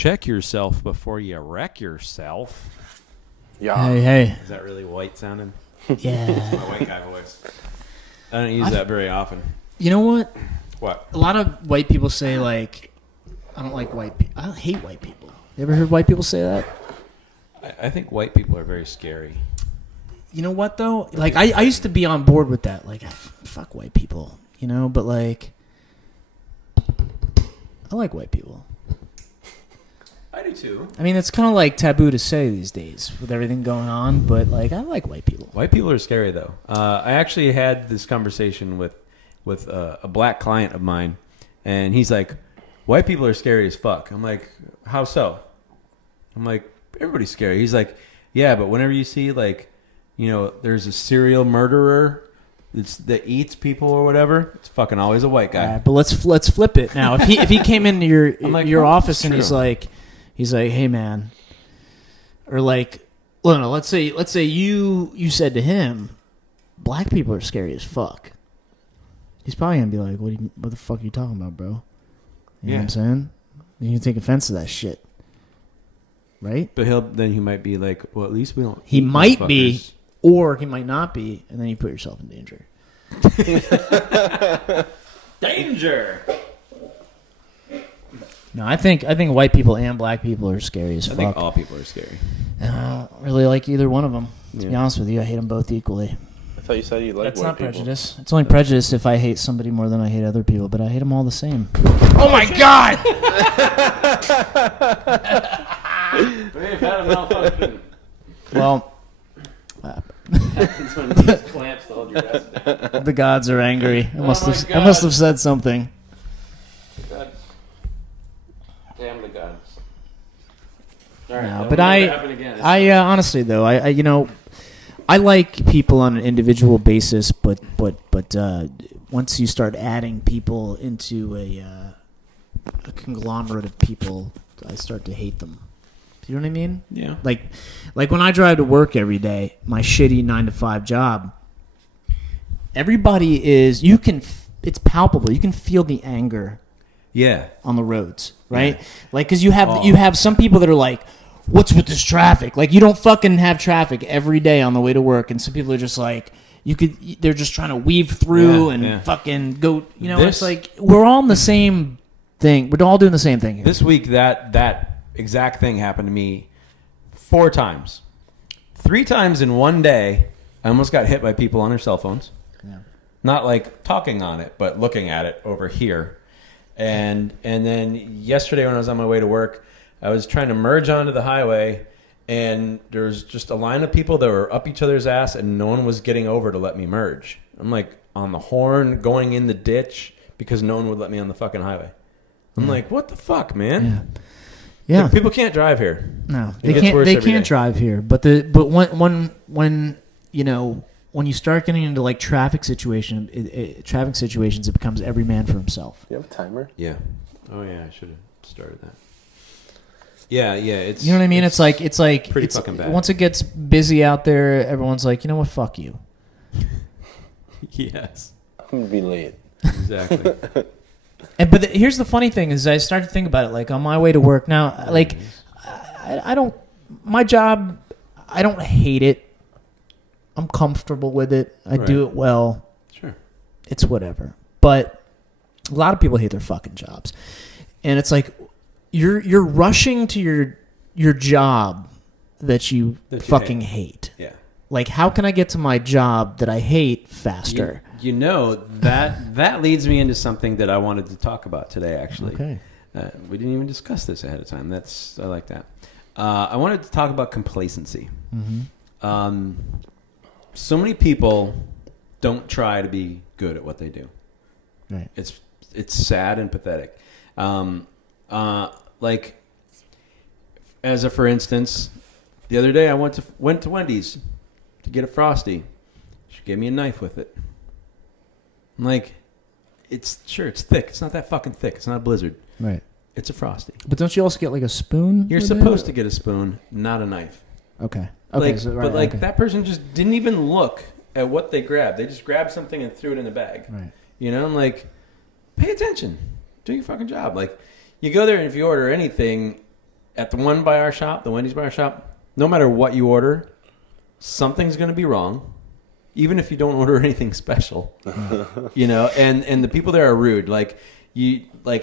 check yourself before you wreck yourself. Yeah. Hey. Is that really white sounding? Yeah. It's my white guy voice. I don't use that very often. You know what? What? A lot of white people say, like, I don't like white people. I hate white people. You ever heard white people say that? I think white people are very scary. You know what, though? Like, I used to be on board with that. Like, fuck white people, you know? But, like, I like white people. I do, too. I mean, it's kind of, like, taboo to say these days with everything going on. But, like, I like white people. White people are scary, though. I actually had this conversation with a black client of mine. And he's like, white people are scary as fuck. I'm like, how so? I'm like, everybody's scary. He's like, yeah, but whenever you see, like, you know, there's a serial murderer that eats people or whatever, it's fucking always a white guy. But let's flip it now. If he came into your office and he's like, hey man, or like, well, no, let's say you said to him, black people are scary as fuck. He's probably gonna be like, what the fuck are you talking about, bro? You know what I'm saying? You can take offense to that shit, right? But he might be like, well, at least we don't. He might be. Or he might not be, and then you put yourself in danger. Danger. No, I think white people and black people are scary as fuck. I think all people are scary. And I don't really like either one of them. To be honest with you, I hate them both equally. I thought you said you liked That's white not people. prejudice. It's only prejudice if I hate somebody more than I hate other people, but I hate them all the same. Oh my god! We've had a malfunction. Well, Happens when these clamps to hold your vest down. the gods are angry. I must have said something. God. Damn the gods. All right, No, that but will never happen again. I honestly though, I you know, I like people on an individual basis, but once you start adding people into a conglomerate of people, I start to hate them. You know what I mean? Yeah. Like when I drive to work every day, my shitty 9-to-5 job, everybody is, it's palpable. You can feel the anger. Yeah. On the roads, right? Yeah. Like, because you have some people that are like, what's with this traffic? Like, you don't fucking have traffic every day on the way to work, and some people are just like, they're just trying to weave through fucking go. You know, it's like we're all in the same thing. We're all doing the same thing here. This week, that exact thing happened to me 4 times. 3 times in one day, I almost got hit by people on their cell phones. Yeah. Not like talking on it, but looking at it over here. And then yesterday when I was on my way to work, I was trying to merge onto the highway, and there was just a line of people that were up each other's ass, and no one was getting over to let me merge. I'm like on the horn, going in the ditch, because no one would let me on the fucking highway. I'm like, what the fuck, man? Yeah. Like, people can't drive here. No, they can't. They can't drive here. But when you know, when you start getting into like traffic situations, it becomes every man for himself. You have a timer? Yeah. Oh yeah, I should have started that. Yeah. It's, you know what I mean? It's like pretty fucking bad. Once it gets busy out there, everyone's like, you know what? Fuck you. Yes. I'm gonna be late. Exactly. But here's the funny thing is I started to think about it, like on my way to work now, like I don't, my job, I don't hate it. I'm comfortable with it. I do it well. Sure. It's whatever. But a lot of people hate their fucking jobs. And it's like you're rushing to your job that you fucking hate. Yeah. Like, how can I get to my job that I hate faster? You know, that leads me into something that I wanted to talk about today, actually. Okay. We didn't even discuss this ahead of time. I like that. I wanted to talk about complacency. Mm-hmm. So many people don't try to be good at what they do. Right. It's sad and pathetic. Like, as a for instance, the other day I went to Wendy's to get a Frosty. She gave me a knife with it. I'm like, it's thick. It's not that fucking thick. It's not a Blizzard. Right. It's a Frosty. But don't you also get like a spoon? You're supposed to get a spoon, not a knife. Okay. Like, so, right, but like okay. that person just didn't even look at what they grabbed. They just grabbed something and threw it in the bag. Right. You know, I'm like, pay attention. Do your fucking job. Like, you go there and if you order anything, at the one by our shop, the Wendy's by our shop, no matter what you order, something's going to be wrong, even if you don't order anything special. You know, and the people there are rude. Like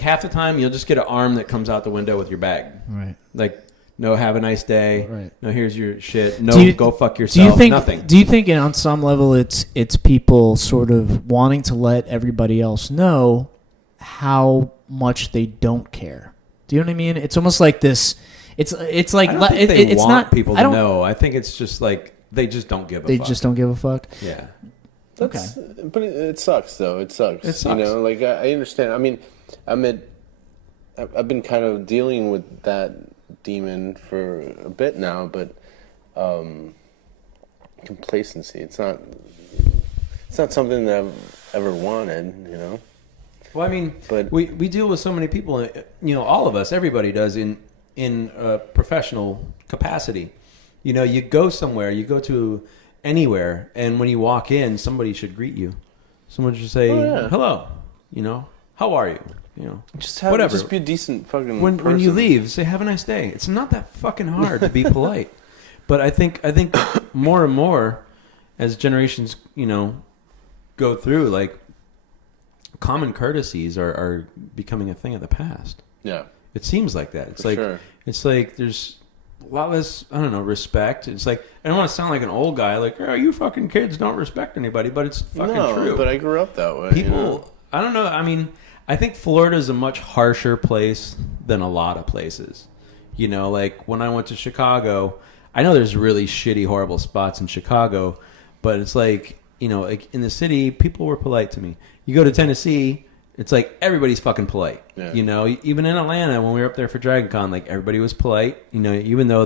half the time you'll just get an arm that comes out the window with your bag. Right. Like, no, have a nice day. Right. No, here's your shit. No, go fuck yourself. Nothing. Do you think on some level it's people sort of wanting to let everybody else know how much they don't care? Do you know what I mean? It's almost like this. It's like I don't think they it's want not people to know. I think it's just like they just don't give a fuck. They just don't give a fuck. Yeah. Okay. But it sucks, though. It sucks. It sucks. You know, like, I understand. I mean, I've been kind of dealing with that demon for a bit now, but complacency. It's not something that I've ever wanted, you know. Well, I mean, but we deal with so many people, you know, all of us, everybody does in a professional capacity. You know, you go somewhere, you go to anywhere, and when you walk in, somebody should greet you. Someone should say, hello, you know, how are you? You know, just be a decent fucking when person. you leave, say have a nice day. It's not that fucking hard to be polite. But I think more and more as generations, you know, go through, like common courtesies are becoming a thing of the past. Yeah. It seems like that. It's For like there's a lot less, I don't know, respect. It's like, I don't want to sound like an old guy, like, oh, you fucking kids don't respect anybody, but it's fucking true. But I grew up that way. People, you know? I don't know, I mean, I think Florida is a much harsher place than a lot of places. You know, like when I went to Chicago, I know there's really shitty, horrible spots in Chicago, but it's like, you know, like in the city, people were polite to me. You go to Tennessee, it's like everybody's fucking polite. Yeah. You know, even in Atlanta when we were up there for Dragon Con, like everybody was polite. You know, even though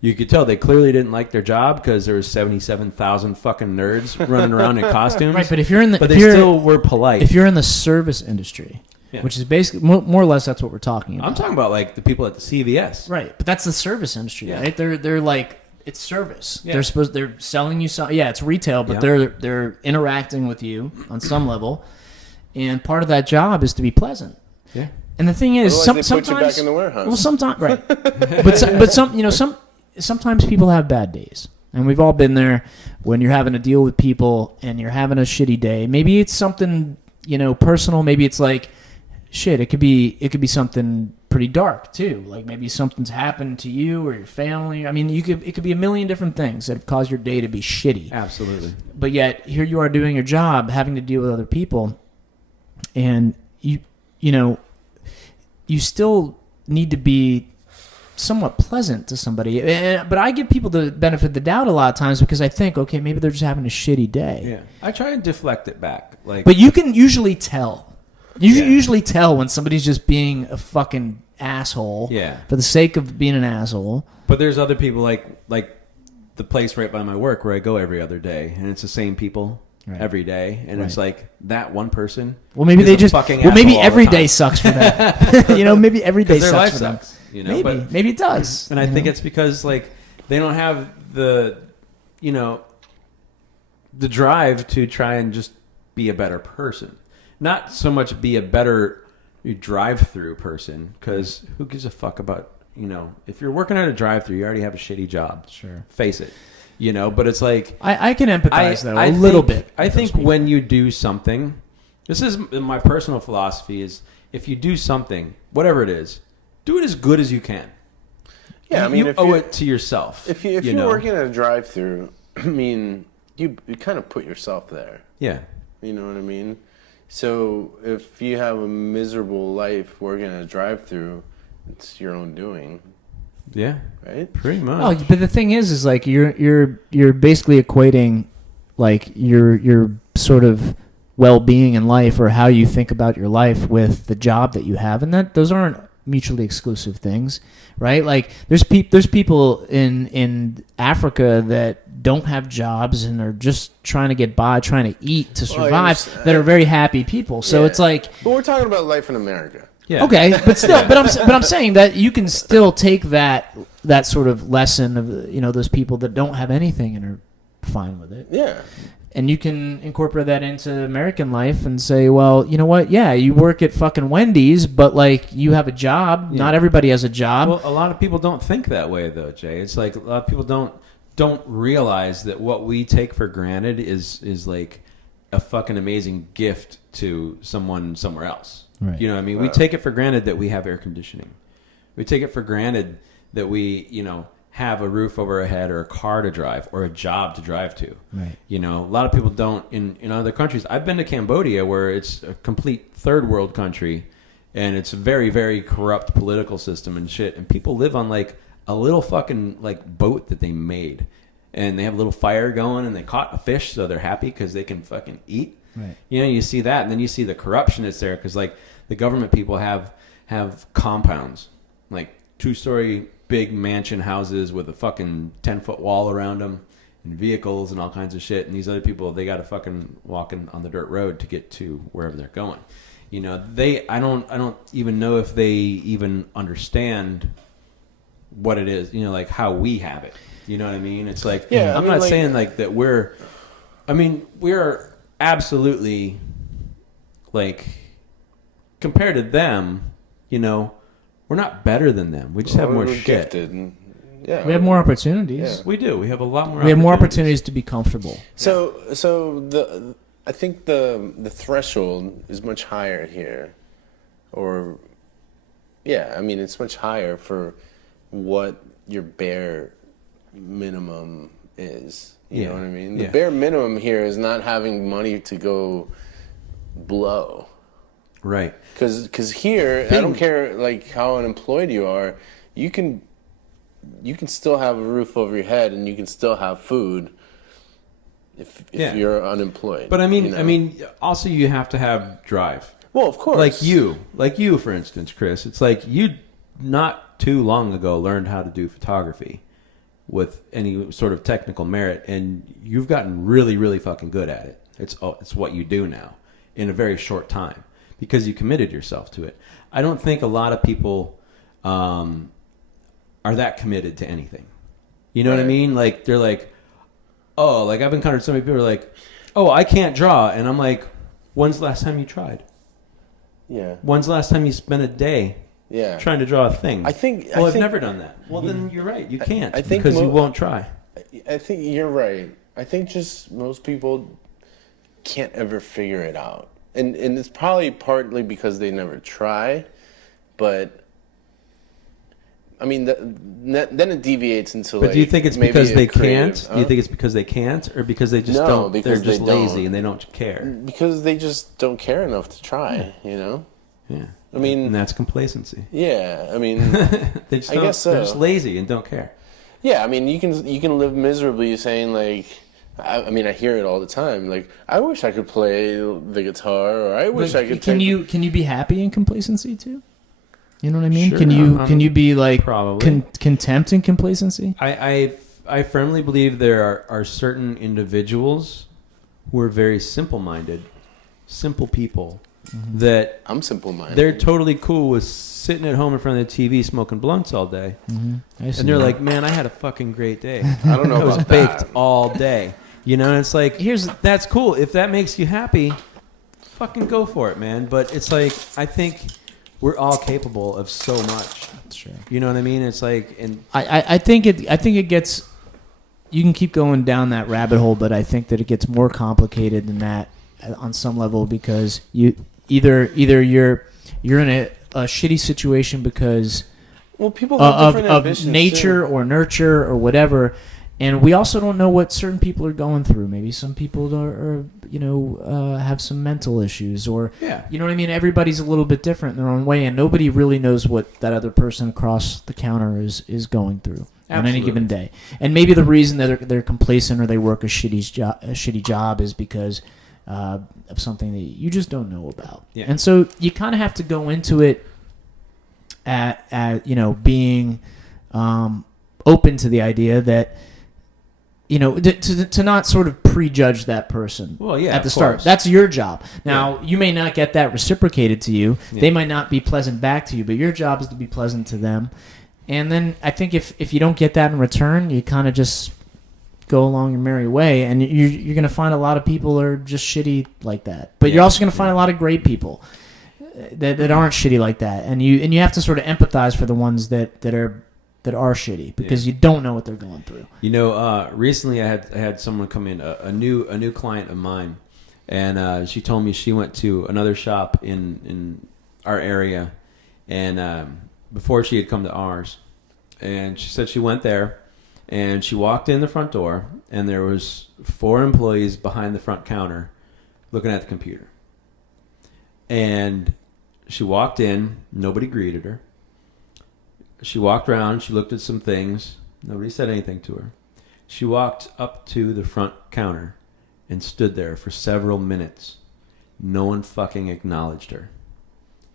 you could tell they clearly didn't like their job because there was 77,000 fucking nerds running around in costumes. Right, but if you're in the, but they still were polite. If you're in the service industry, which is basically more or less that's what we're talking about. I'm talking about like the people at the CVS. Right, but that's the service industry, right? They're like, it's service. Yeah. They're selling you something. Yeah, it's retail, but they're interacting with you on some level, and part of that job is to be pleasant. Yeah. And the thing is, Otherwise they put you back in the warehouse. Well, sometimes right, but sometimes people have bad days, and we've all been there when you're having to deal with people and you're having a shitty day. Maybe it's something, you know, personal. Maybe it's like, shit. It could be something pretty dark too. Like maybe something's happened to you or your family. I mean, it could be a million different things that cause your day to be shitty. Absolutely. But yet here you are doing your job, having to deal with other people, and you know, you still need to be somewhat pleasant to somebody. But I give people the benefit of the doubt a lot of times because I think, okay, maybe they're just having a shitty day. Yeah. I try and deflect it back. Like, but you can usually tell. You usually tell when somebody's just being a fucking asshole for the sake of being an asshole. But there's other people like the place right by my work where I go every other day, and it's the same people every day, and it's like that one person. Well, maybe they just. Well, maybe every day sucks for them. You know, maybe every day their sucks life for sucks, them. You know, maybe it does. And I think it's because like they don't have the, you know, the drive to try and just be a better person. Not so much be a better drive-through person, because who gives a fuck about, you know, if you're working at a drive-through, you already have a shitty job. Sure. Face it. You know, but it's like... I can empathize, though, a little bit. I think when you do something... This is my personal philosophy is, if you do something, whatever it is, do it as good as you can. Yeah, I mean, you owe it to yourself. If you're working at a drive-through, I mean, you kind of put yourself there. Yeah. You know what I mean? So if you have a miserable life working at a drive-through, it's your own doing. Yeah. Right? Pretty much. Oh, but the thing is like you're basically equating like your sort of well-being in life or how you think about your life with the job that you have, and that those aren't mutually exclusive things, right? Like there's people in Africa that don't have jobs and are just trying to get by, trying to eat to survive, that are very happy people. So it's like, but we're talking about life in America. Yeah. Okay, but still, but I'm saying that you can still take that sort of lesson of, you know, those people that don't have anything and are fine with it. Yeah. And you can incorporate that into American life and say, well, you know what? Yeah, you work at fucking Wendy's, but like you have a job. Yeah. Not everybody has a job. Well, a lot of people don't think that way, though, Jay. It's like a lot of people don't realize that what we take for granted is like a fucking amazing gift to someone somewhere else. Right. You know what I mean? We take it for granted that we have air conditioning. We take it for granted that we, have a roof over our head or a car to drive or a job to drive to. Right. A lot of people don't in other countries. I've been to Cambodia where it's a complete third world country and it's a very, very corrupt political system and shit. And people live on like a little fucking like boat that they made. And they have a little fire going and they caught a fish so they're happy because they can fucking eat. Right. You see that and then you see the corruption that's there because like the government people have compounds, like 2-story big mansion houses with a fucking 10-foot wall around them and vehicles and all kinds of shit. And these other people, they got to fucking walk on the dirt road to get to wherever they're going. I don't even know if they even understand what it is, like how we have it. You know what I mean? It's like, I'm not saying like that we're absolutely like compared to them, we're not better than them. We just have more shit. Yeah, we have more opportunities. Yeah. We do. We have a lot more. We have more opportunities to be comfortable. So I think the threshold is much higher here, it's much higher for what your bare minimum is. You know what I mean? The bare minimum here is not having money to go blow. Right. Because here, I don't care like how unemployed you are, you can still have a roof over your head and you can still have food if you're unemployed. But I mean, also you have to have drive. Well, of course. Like you, for instance, Chris. It's like you not too long ago learned how to do photography with any sort of technical merit, and you've gotten really, really fucking good at it. It's what you do now in a very short time. Because you committed yourself to it. I don't think a lot of people are that committed to anything. You know what I mean? Like, they're like, oh, like I've encountered so many people who are like, oh, I can't draw. And I'm like, when's the last time you tried? Yeah. When's the last time you spent a day trying to draw a thing? I've never done that. Well, then you're right. You can't because you won't try. I think you're right. I think just most people can't ever figure it out. And it's probably partly because they never try, but I mean, then it deviates into like. But do you think it's because they can't? Do you think it's because they can't, or because they just don't? They're just lazy and they don't care. Because they just don't care enough to try. Yeah. I mean, and that's complacency. Yeah, I mean, I guess so. They're just lazy and don't care. Yeah, I mean, you can live miserably saying like. I hear it all the time. Like, I wish I could play the guitar, or I wish I could. Can you be happy in complacency too? You know what I mean? Sure, can you be like probably contempt and complacency? I firmly believe there are certain individuals who are very simple-minded, simple people that I'm simple-minded. They're totally cool with sitting at home in front of the TV smoking blunts all day, and they're like, "Man, I had a fucking great day. I don't know I was about baked that. all day." And it's like, that's cool. If that makes you happy, fucking go for it, man. But it's like, I think we're all capable of so much. That's true. You know what I mean? It's like, and I think it gets. You can keep going down that rabbit hole, but I think that it gets more complicated than that on some level because you either you're in a shitty situation because people have different of nature or nurture or whatever. And we also don't know what certain people are going through. Maybe some people are have some mental issues, or you know what I mean. Everybody's a little bit different in their own way, and nobody really knows what that other person across the counter is going through on any given day. And maybe the reason that they're complacent or they work a shitty job is because of something that you just don't know about. Yeah. And so you kind of have to go into it at being open to the idea that. To not sort of prejudge that person at the start. That's your job. Now, you may not get that reciprocated to you. Yeah. They might not be pleasant back to you, but your job is to be pleasant to them. And then I think if you don't get that in return, you kind of just go along your merry way. And you're going to find a lot of people are just shitty like that. But you're also going to find a lot of great people that aren't shitty like that. And you have to sort of empathize for the ones that are shitty because you don't know what they're going through. Recently I had someone come in, a new client of mine, and she told me she went to another shop in our area, and before she had come to ours, and she said she went there, and she walked in the front door, and there was 4 employees behind the front counter looking at the computer. And she walked in, nobody greeted her. She walked around, she looked at some things, nobody said anything to her. She walked up to the front counter and stood there for several minutes. No one fucking acknowledged her.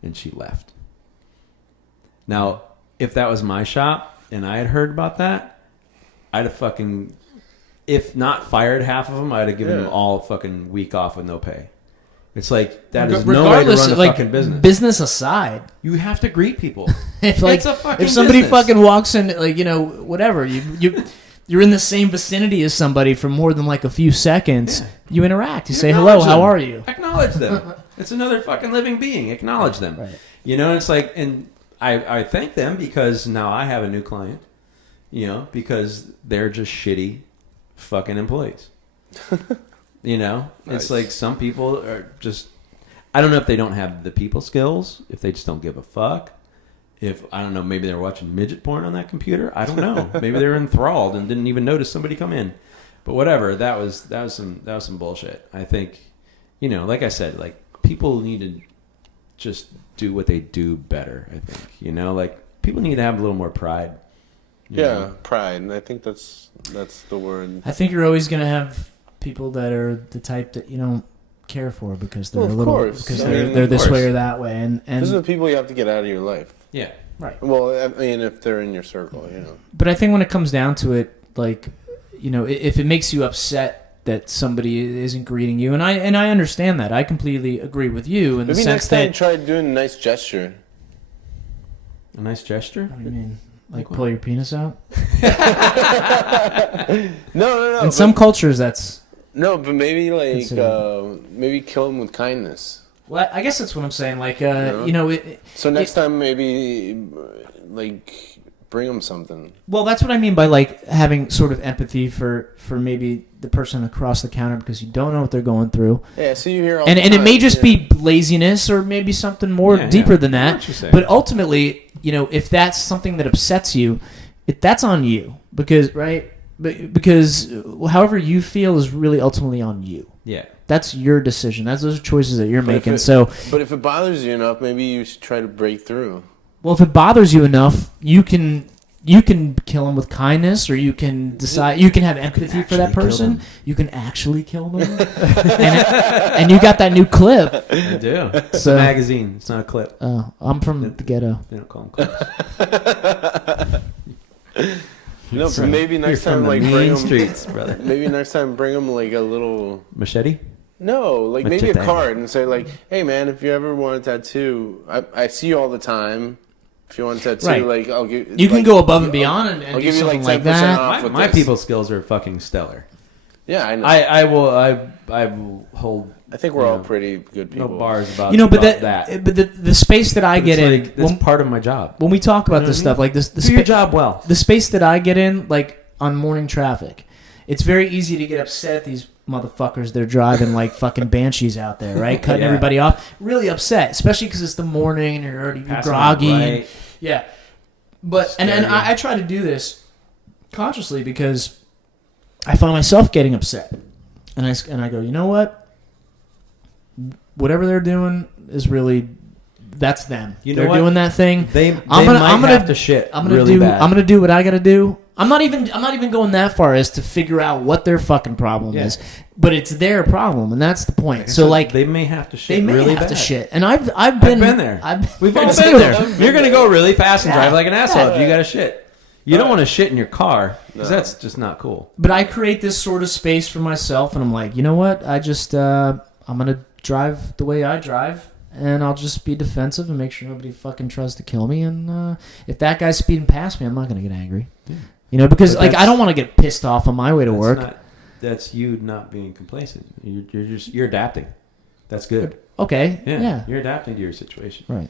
And she left. Now, if that was my shop and I had heard about that, I'd have fucking, if not fired half of them, I'd have given them all a fucking week off with no pay. It's like, that is no way to run a fucking business. Business aside, you have to greet people. If somebody fucking walks in, whatever, you're in the same vicinity as somebody for more than like a few seconds, you interact. You say, hello, how are you? Acknowledge them. It's another fucking living being. Acknowledge them. Right. It's like, and I thank them because now I have a new client, because they're just shitty fucking employees. Nice. It's like some people are just, I don't know if they don't have the people skills, if they just don't give a fuck. If, I don't know, maybe they're watching midget porn on that computer. I don't know. Maybe they're enthralled and didn't even notice somebody come in. But whatever, that was some bullshit. I think, like I said, like people need to just do what they do better, I think. Like people need to have a little more pride. Pride. And I think that's the word. I think you're always going to have people that are the type that you don't care for because they're they're this way or that way, and those are the people you have to get out of your life. Yeah, right. Well, I mean, if they're in your circle, But I think when it comes down to it, like, if it makes you upset that somebody isn't greeting you, and I understand that, I completely agree with you in the sense that maybe next time try doing a nice gesture. A nice gesture? What do you mean? Like pull your penis out? No. In some cultures, that's. No, but maybe maybe kill him with kindness. Well, I guess that's what I'm saying. Like, so next time, maybe bring him something. Well, that's what I mean by having sort of empathy for maybe the person across the counter because you don't know what they're going through. Yeah, so you hear all and the time. it may just be laziness or maybe something more deeper than that. But ultimately, if that's something that upsets you, that's on you because right. Because however you feel is really ultimately on you. Yeah, that's your decision. Those are choices that you're making. But if it bothers you enough, maybe you should try to break through. Well, if it bothers you enough, you can kill him with kindness, or you can decide you can have empathy for that person. You can actually kill them, and you got that new clip. I do. It's a magazine. It's not a clip. Oh, I'm from the ghetto. They don't call them clips. No, but maybe next time, bring them streets, brother. Maybe next time, bring them a little machete. No, maybe a card and say "Hey, man, if you ever want a tattoo, I see you all the time. If you want a tattoo, I'll give you can go above and beyond and I'll do give you something like that. My people skills are fucking stellar. Yeah, I know. I will hold. I think we're all pretty good people. No bars about that. But the space that I get in, that's part of my job. When we talk about this stuff, do your job well. The space that I get in, on morning traffic, it's very easy to get upset at these motherfuckers. They're driving like fucking banshees out there, right? Cutting everybody off. Really upset, especially because it's the morning and you're already groggy. Yeah, but and I try to do this consciously because I find myself getting upset, and I go, you know what? Whatever they're doing is really that's them. They're doing that thing. I'm gonna have to shit. I'm gonna do what I gotta do. I'm not even going that far as to figure out what their fucking problem is, but it's their problem, and that's the point. So they may have to shit. They may really have bad. to shit, and I've been there. We've all been there. You're gonna go really fast and drive like an asshole if you gotta shit. You don't want to shit in your car because that's just not cool. But I create this sort of space for myself, and I'm like, you know what? I just I'm gonna drive the way I drive, and I'll just be defensive and make sure nobody fucking tries to kill me. And if that guy's speeding past me, I'm not gonna get angry. Yeah. You know, because But like I don't want to get pissed off on my way to work. That's you not being complacent. You're adapting. That's good. Okay. Yeah. You're adapting to your situation. Right.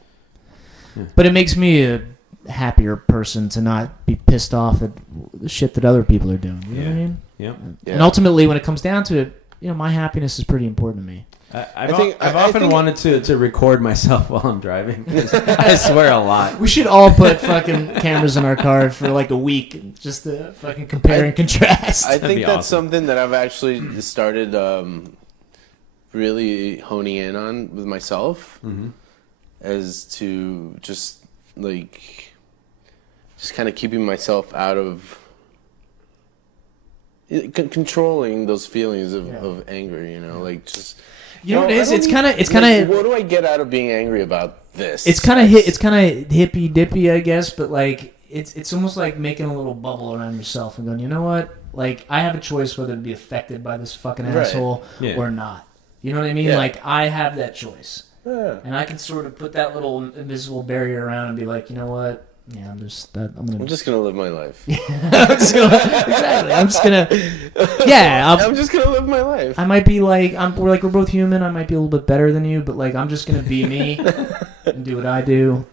Yeah. But it makes me a happier person to not be pissed off at the shit that other people are doing. You know what I mean? Yeah. And ultimately, when it comes down to it, you know, my happiness is pretty important to me. I've often wanted to record myself while I'm driving. I swear a lot. We should all put fucking cameras in our car for like a week just to fucking compare and contrast. I think that's something that I've actually started really honing in on with myself, as to just kind of keeping myself out of controlling those feelings of anger. You know, like just. You know what it is? It's kind of. What do I get out of being angry about this? It's kind of hippy dippy, I guess, but like it's almost like making a little bubble around yourself and going, you know what? Like I have a choice whether to be affected by this fucking asshole or not. You know what I mean? Yeah. Like I have that choice, and I can sort of put that little invisible barrier around and be like, you know what? Yeah, I'm just gonna live my life. I'm just gonna live my life. I might be like we're both human. I might be a little bit better than you, but like I'm just gonna be me and do what I do,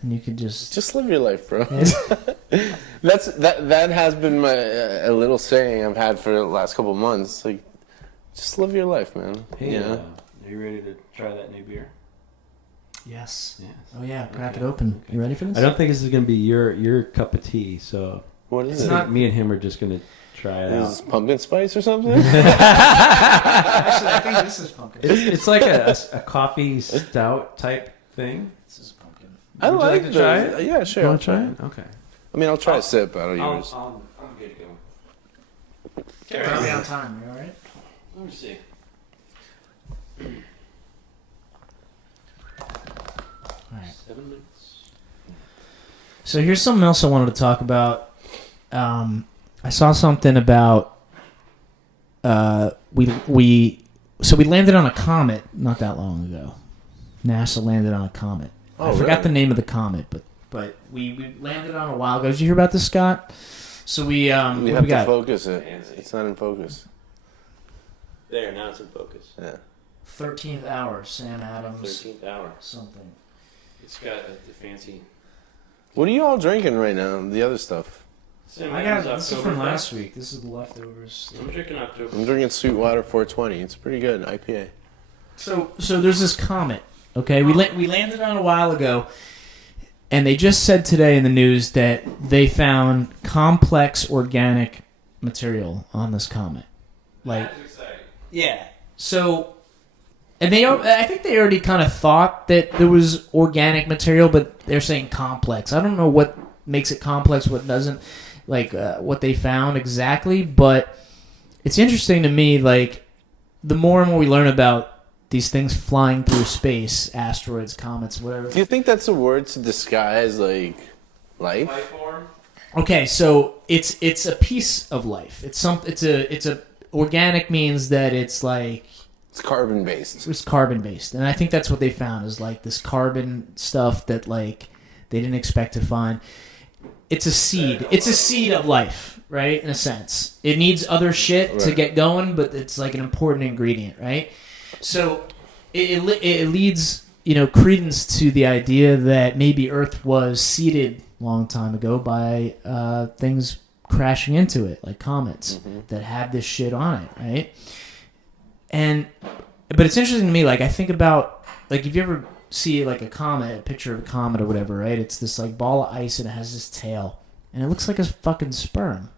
and you can just live your life, bro. That has been my a little saying I've had for the last couple of months. Like, just live your life, man. Hey, are you ready to try that new beer? Yes. Oh yeah, crack it open. You ready for this? I don't think this is gonna be your cup of tea. So what is it? Not me and him are just gonna try it out. Is this pumpkin spice or something? Actually, I think this is pumpkin. It's like a coffee stout type thing. This is pumpkin. Would you like to try it? Yeah, sure. Want to try it? Okay. I mean, I'll try a sip out of yours. I'm good to go. Are we on time? You all right? Let me see. All right. 7 minutes. So here's something else I wanted to talk about. I saw something about we landed on a comet not that long ago. NASA landed on a comet. I forgot the name of the comet, but we landed on a while ago. Did you hear about this, Scott? So we have to focus it. It's not in focus. There, now it's in focus. Yeah. 13th hour, Sam Adams. 13th hour. Something. It's got the fancy. What are you all drinking right now? The other stuff. This is from last week. This is the leftovers. I'm drinking October. I'm drinking Sweetwater 420. It's pretty good IPA. So there's this comet. Okay, we landed on a while ago, and they just said today in the news that they found complex organic material on this comet. Like, that's exciting. Yeah. So. And I think they already kind of thought that there was organic material, but they're saying complex. I don't know what makes it complex, what doesn't, like what they found exactly. But it's interesting to me, like the more and more we learn about these things flying through space, asteroids, comets, whatever. Do you think that's a word to disguise like life? Life form. Okay, so it's a piece of life. It's a organic means that it's like. It's carbon based. It's carbon based, and I think that's what they found is like this carbon stuff that like they didn't expect to find. It's a seed. It's a seed of life, right? In a sense, it needs other shit to get going, but it's like an important ingredient, right? So it leads credence to the idea that maybe Earth was seeded a long time ago by things crashing into it, like comets that had this shit on it, right? But it's interesting to me, like I think about, like if you ever see like a picture of a comet or whatever, right? It's this like ball of ice and it has this tail, and it looks like a fucking sperm,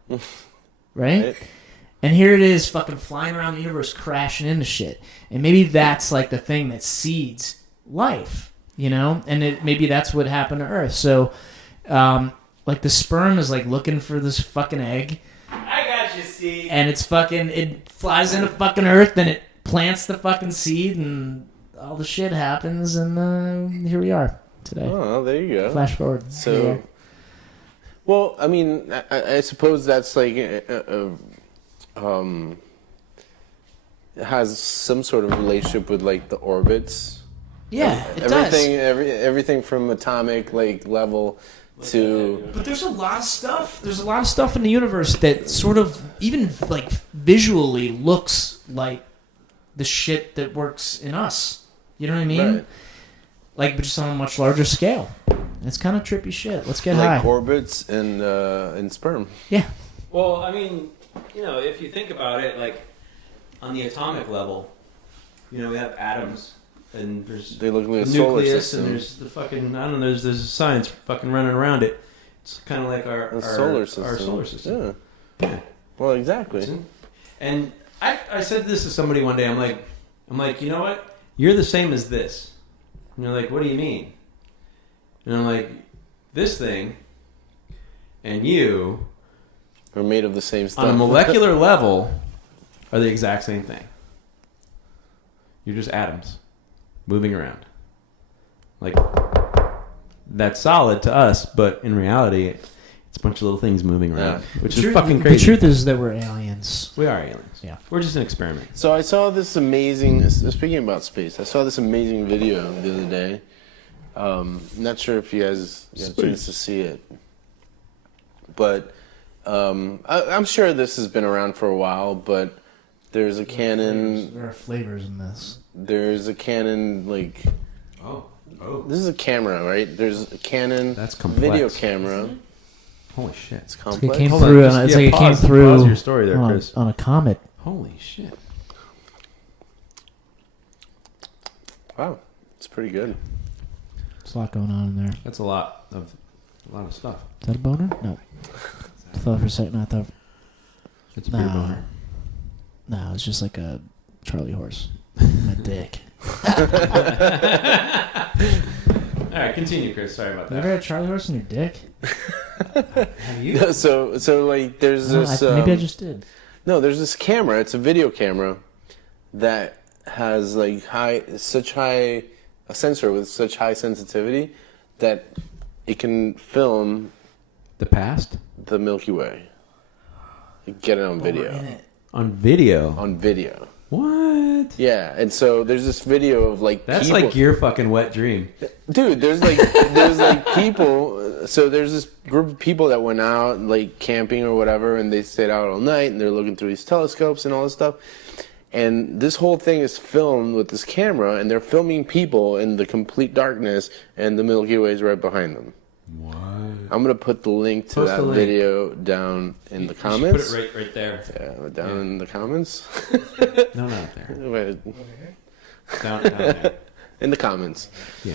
right? And here it is, fucking flying around the universe, crashing into shit, and maybe that's like the thing that seeds life, and maybe that's what happened to Earth. So, like the sperm is like looking for this fucking egg. I got you, seed. And it flies into fucking Earth, then it plants the fucking seed, and all the shit happens, and here we are today. Oh, there you go. Flash forward. So, well, I mean, I suppose that's like has some sort of relationship with like the orbits. Yeah, it everything, does. Everything from atomic like level to. But there's a lot of stuff. There's a lot of stuff in the universe that sort of even like visually looks like the shit that works in us. You know what I mean? Right. Like, but just on a much larger scale. It's kind of trippy shit. Let's get Like high. orbits and sperm. Yeah. Well, I mean, if you think about it, like on the atomic level, we have atoms, and there's They look like the a solar nucleus, system. and there's the fucking there's a science fucking running around it. It's kind of like our solar system. Our solar system. Yeah. Well, exactly. And I said this to somebody one day. I'm like, you know what? You're the same as this. And they're like, what do you mean? And I'm like, this thing and you Are made of the same stuff. on a molecular level are the exact same thing. You're just atoms moving around. Like, that's solid to us, but in reality, it's a bunch of little things moving around, which is fucking crazy. The truth is that we're aliens. We are aliens. Yeah. We're just an experiment. So I saw this amazing. Speaking about space, I saw this amazing video the other day. Not sure if you guys got a chance to see it, but I'm sure this has been around for a while. But there's a Canon. There are flavors in this. There's a Canon like. Oh. This is a camera, right? There's a Canon That's complex. video camera. Holy shit. It's It complex. came Hold on, through. just- It's yeah, like it came pause through your story there, Chris. on a comet. Holy shit. Wow, it's pretty good. There's a lot going on in there. That's a lot of stuff. Is that a boner? No. I thought for a second. I thought. It's a beer boner. No, it's just like a Charlie horse. My dick. All right, continue, Chris. Sorry about You ever that. had a Charlie horse in your dick? Have you? No, so like there's this. Maybe I just did. No, there's this camera. It's a video camera that has like a sensor with such high sensitivity that it can film The past? the Milky Way. Get it on video. On video? On video. What? Yeah, and so there's this video of like That's people. like your fucking wet dream. Dude, there's like people. So there's this group of people that went out like camping or whatever, and they stayed out all night, and they're looking through these telescopes and all this stuff. And this whole thing is filmed with this camera, and they're filming people in the complete darkness, and the Milky Way is right behind them. What? I'm gonna put the link to Post that the link. video down in the comments. Put it right there. Yeah, down in the comments. No, not there. Wait, Down there. in the comments. Yeah.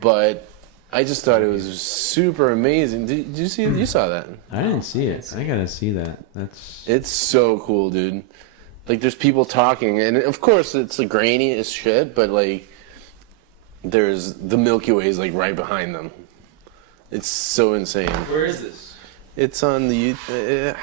But I just thought it was super amazing. Did you see it? You saw that? I didn't see it. I gotta see that. It's so cool, dude. Like, there's people talking, and of course it's like grainy as shit, but like, there's the Milky Way is like right behind them. It's so insane. Where is this? It's on the.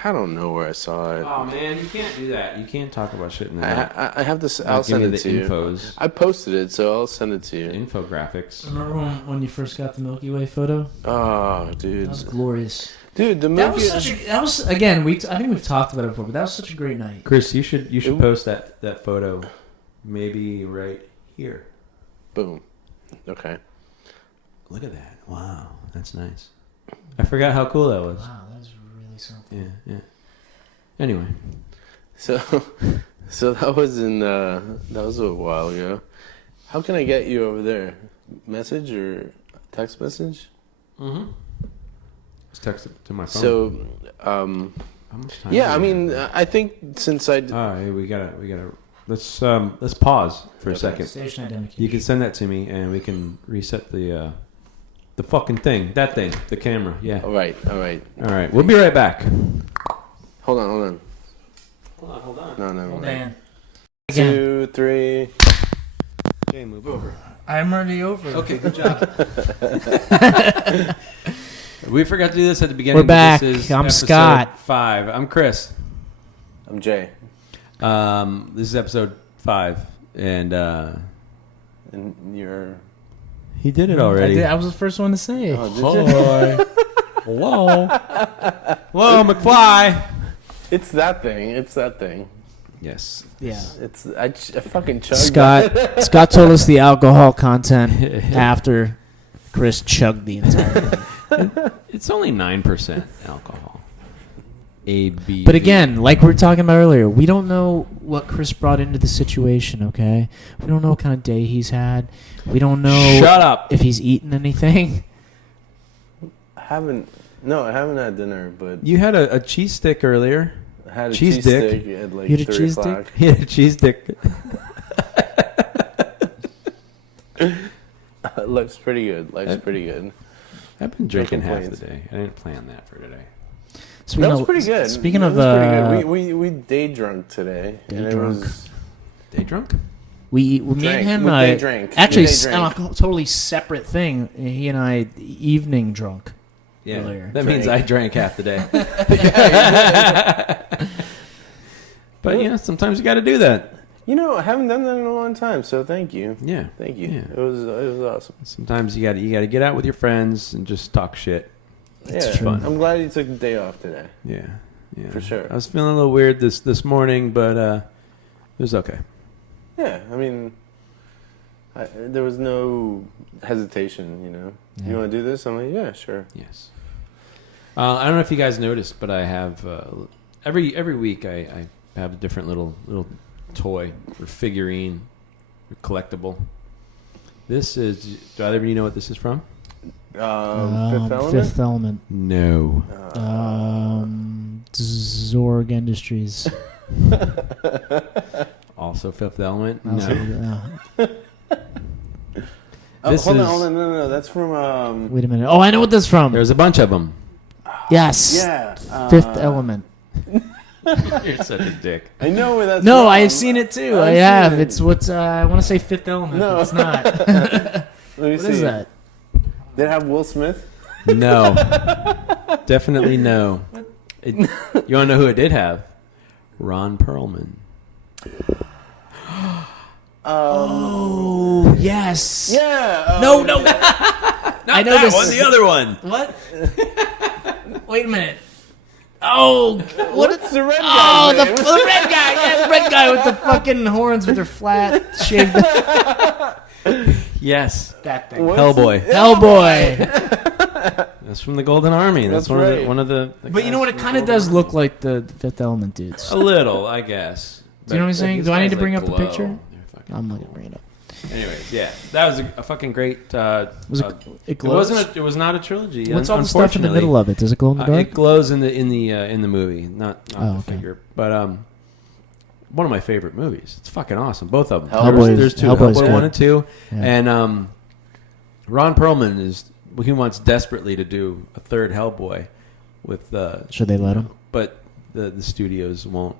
I don't know where I saw it. Oh man, you can't do that. You can't talk about shit in that. I have this. I'll Give me send the it to you. infos. I posted it, so I'll send it to you. Infographics. Remember when you first got the Milky Way photo? Oh, That dude. was glorious. Dude, the That Milky was again. I think we've talked about it before, but that was such a great night. Chris, you should post that photo, maybe right here. Boom. Okay. Look at that! Wow, that's nice. I forgot how cool that was. Wow, that was really something. Yeah. Anyway, So that was that was a while ago. How can I get you over there? Message or text message? just text it to my phone. So, how much time? yeah, I do we mean, have? I think since I Hey, we gotta. Let's pause for a Okay. second. Station identification. You can send that to me, and we can reset the fucking thing. That thing, the camera. Yeah. all right. All right. We'll be right back. Hold on. Hold on. No, never mind. Dan. Again, 2, 3. Okay, move over. I'm already over. Okay, good job. We forgot to do this at the beginning. We're back. This is I'm episode Scott. 5. I'm Chris. I'm Jay. This is episode 5, and And you're. he did it already. I was the first one to say it. Oh, did you? Hello. Whoa, McFly. It's that thing. Yes. Yeah. I fucking chugged that. Scott told us the alcohol content after Chris chugged the entire thing. It's only 9% alcohol. ABV. But again, like we were talking about earlier, we don't know what Chris brought into the situation, okay? We don't know what kind of day he's had. We don't know Shut up. if he's eaten anything. I haven't had dinner, but You had a cheese stick earlier. I had a cheese cheese dick. stick at like You had a 3 cheese o'clock. stick? He had a cheese stick. Life's pretty good. Life's pretty good. I've been drinking half the complaints. day. I didn't plan that for today. Speaking That was of- pretty good. Speaking That of, was pretty good. We day drunk today. Day and drunk. It was, Day drunk? me Drank. and him, We day drank. actually, We day drank. on a totally separate thing. He and I evening drunk. Yeah. Earlier. That means I drank half the day. But yeah, sometimes you got to do that. You know, I haven't done that in a long time, so thank you. Yeah. Thank you. Yeah. It was awesome. Sometimes you got to get out with your friends and just talk shit. It's true. I'm glad you took the day off today. Yeah. Yeah. For sure. I was feeling a little weird this morning, but it was okay. Yeah, I mean, there was no hesitation, you know. Yeah. You want to do this? I'm like, yeah, sure. Yes. I don't know if you guys noticed, but I have every week I have a different little toy or figurine or collectible. This is. Do either of you know what this is from? Fifth Element? Fifth Element. No. Zorg Industries. Also Fifth Element. Also, No. This hold is- on, no. That's from. wait a minute. Oh, I know what that's from. There's a bunch of them. Yes. Yeah. Fifth Element. You're such a dick. I know where that's No, from. I have seen it too. I I've seen have. it. It's what's I want to say Fifth Element. No. But it's not. Let me What see. is that? Did it have Will Smith? No. Definitely no. You want to know who it did have? Ron Perlman. Oh yes. Yeah. No. I know that this. one, the other one. What? Wait a minute. Oh, What's the red oh, guy? the red guy. Yeah, the red guy with the fucking horns with their flat shaved. Yes. That thing. What's Hellboy. Hellboy. That's from the Golden Army. That's That's right. one of the But you know what? It kind of does look like the Fifth Element dudes. a little, I guess. Do you know what I'm But saying? these Do I need guys, to bring like, up the glow. picture? They're fucking I'm cool. gonna bring it up. Anyways, yeah, that was a fucking great. Was it? It It glows. wasn't. It was not a trilogy. What's all the stuff in the middle of it? Does it glow in the dark? It glows in the movie, not Oh, the okay. figure. But one of my favorite movies. It's fucking awesome. Both of them. Hellboy- There's two. Hellboy's Hellboy good. 1 and 2. Yeah. And Ron Perlman he wants desperately to do a third Hellboy with Should they let him? but the studios won't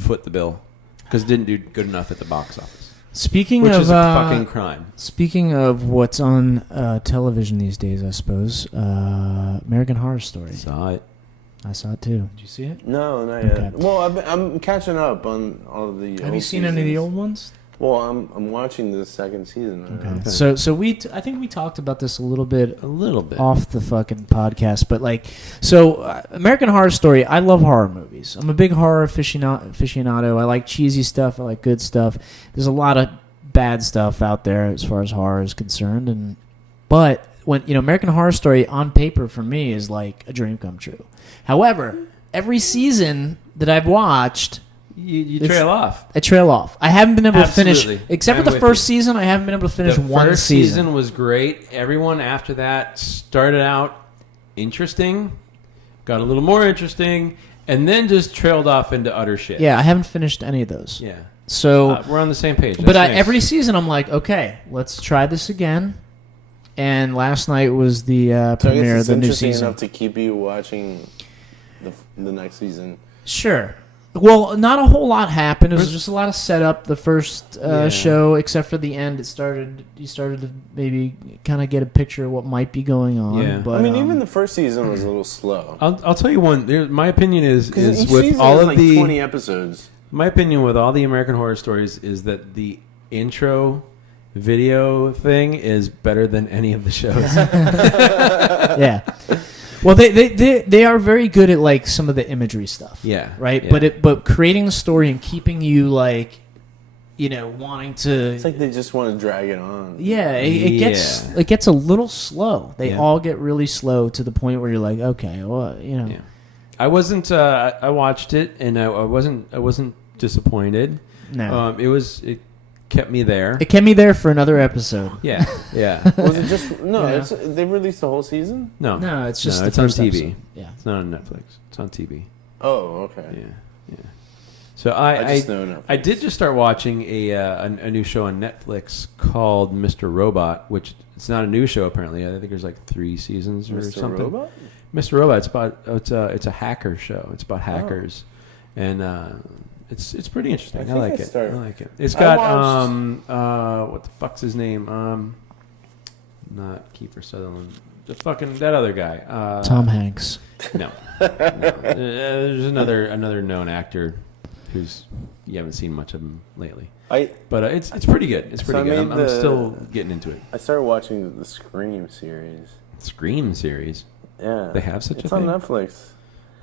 foot the bill because it didn't do good enough at the box office. Speaking Which of is a fucking crime. speaking of what's on television these days, I suppose American Horror Story. Saw it. I saw it too. Did you see it? No, not yet. Okay. Well, I'm catching up on all of the. Have you old seen any of the seasons. old ones? Well, I'm watching the second season. Okay. So I think we talked about this a little bit bit. off the fucking podcast, but American Horror Story. I love horror movies. I'm a big horror aficionado. I like cheesy stuff. I like good stuff. There's a lot of bad stuff out there as far as horror is concerned, but when American Horror Story on paper for me is like a dream come true. However, every season that I've watched, You It's- trail off. I trail off. I haven't been able to finish, Absolutely. except I'm for the with first you. season. I haven't been able to finish The one first season. was great. Everyone after that started out interesting, got a little more interesting, and then just trailed off into utter shit. Yeah, I haven't finished any of those. Yeah. So, We're on the same page. but That's nice. every season I'm like, okay, let's try this again. And last night was the So I guess premiere of it's the new interesting season. enough to keep you watching the next season. Sure. Well, not a whole lot happened. It was just a lot of setup. The first Yeah. show, except for the end, you started to maybe kind of get a picture of what might be going on. Yeah. But, I mean, even the first season was a little slow. I'll tell you one. My opinion is Because each with season all is of like the 20 episodes. my opinion with all the American Horror Stories is that the intro video thing is better than any of the shows. yeah. Well, they are very good at like some of the imagery stuff. Yeah. Right. Yeah. But creating the story and keeping you like wanting to. It's like they just want to drag it on. Yeah, it gets a little slow. They all get really slow to the point where you're like, okay, well, Yeah. I wasn't. I watched it and I wasn't disappointed. No, it kept me there. It kept me there for another episode. Yeah. Was it just they released the whole season? No, it's just it's on TV. Episode. Yeah, it's not on Netflix. It's on TV. Oh, okay. Yeah. So I just know Netflix. I did just start watching a new show on Netflix called Mr. Robot, which it's not a new show apparently. I think there's like 3 seasons or Mr. something. Robot? Mr. Robot. It's a hacker show. It's about hackers, and it's pretty interesting. I like it. I like it. It's got what the fuck's his name? Not Kiefer Sutherland. That other guy. Tom Hanks. No. There's another known actor who's you haven't seen much of him lately. But it's pretty good. It's pretty good. I'm still getting into it. I started watching the Scream series. Scream series? Yeah. They have such a thing? thing? It's on Netflix.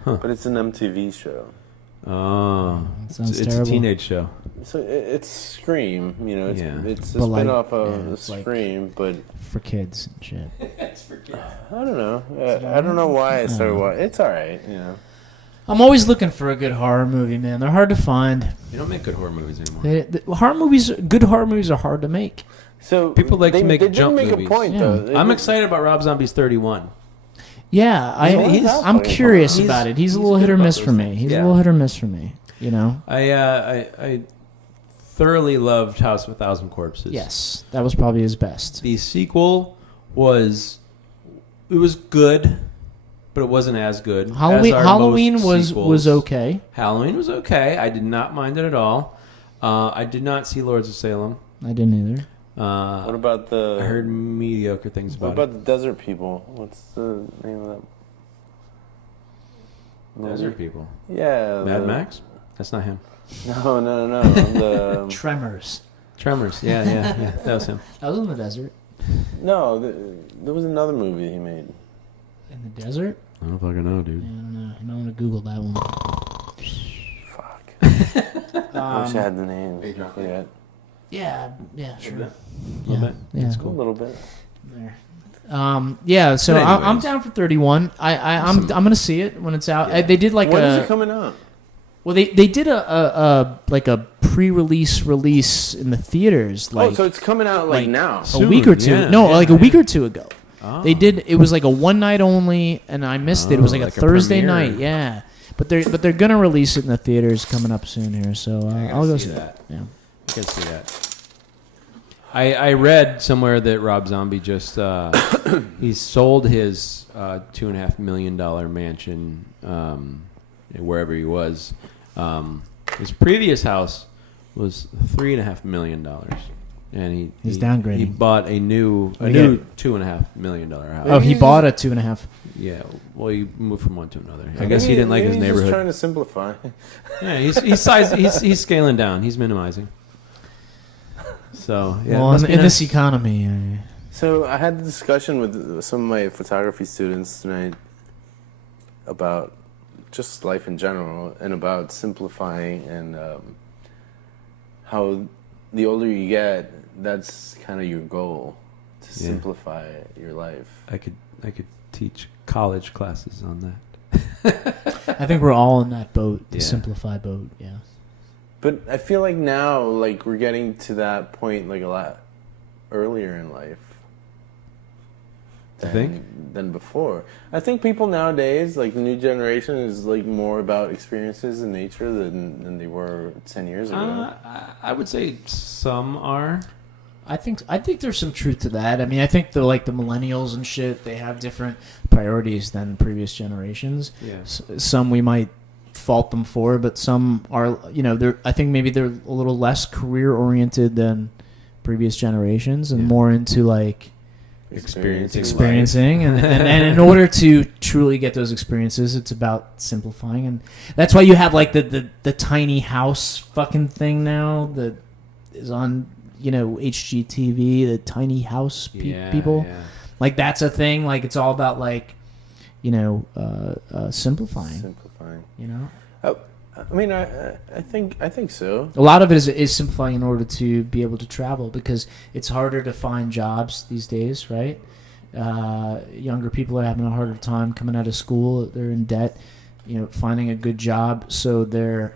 Huh. But it's an MTV show. Oh. It's a teenage show. So it's Scream, it's a But spin-off of Scream, but for kids and shit. It's for kids. I don't know. I don't know why I started watching. It's all right, I'm always looking for a good horror movie, man. They're hard to find. You don't make good horror movies anymore. Good horror movies are hard to make. So people like to make jump movies. Movies. A point, though. I'm excited about Rob Zombie's 31. Yeah, I'm curious about it. He's a little hit or miss for me. He's a little hit or miss for me. I thoroughly loved House of a Thousand Corpses. Yes, that was probably his best. The sequel was good, but it wasn't as good. Halloween was okay. Halloween was okay. I did not mind it at all. I did not see Lords of Salem. I didn't either. What about I heard mediocre things about it. What about the Desert People? What's the name of that? Desert People? Yeah. Mad Max? That's not him. No. Tremors. Yeah. That was him. That was in the desert. No, there was another movie he made. In the desert? I don't fucking know, dude. Yeah, I don't know. I'm going to Google that one. Fuck. I wish I had the name. Yeah. Yeah, sure. A little bit. Yeah. That's cool. A little bit. There. Yeah, so I'm down for 31. I'm gonna see it when it's out. Yeah. They did like when is it coming out? Well, they did a pre-release release in the theaters. So it's coming out now. A week or two. A week or two ago. Oh. They did. It was like a one night only, and I missed it. It was like a Thursday night. Yeah, but they're gonna release it in the theaters coming up soon here. So I'll go see that. Yeah, I can see that. I read somewhere that Rob Zombie just he sold his $2.5 million mansion wherever he was. His previous house was $3.5 million, and he's downgrading. He bought a new $2.5 million house. Oh, he bought a 2.5. Yeah, well, he moved from one to another. I guess he didn't like his neighborhood. He's trying to simplify. Yeah, he's scaling down. He's minimizing. So yeah, well, in this economy. So I had a discussion with some of my photography students tonight about just life in general and about simplifying and how the older you get, that's kind of your goal, to simplify your life. I could teach college classes on that. I think we're all in that boat, the simplify boat. Yeah. But I feel like now, we're getting to that point, a lot earlier in life than before. I think people nowadays, the new generation, is more about experiences in nature than they were 10 years ago. I would say some are. I think there's some truth to that. I mean, I think the millennials and shit, they have different priorities than previous generations. Yeah. Some we might fault them for, but some are, I think maybe they're a little less career oriented than previous generations and more into experiencing and in order to truly get those experiences, it's about simplifying, and that's why you have the tiny house fucking thing now that is on HGTV, the tiny house people. That's a thing. It's all about simplifying. I mean, I think so. A lot of it is simplifying in order to be able to travel because it's harder to find jobs these days, right? Younger people are having a harder time coming out of school. They're in debt, finding a good job. So they're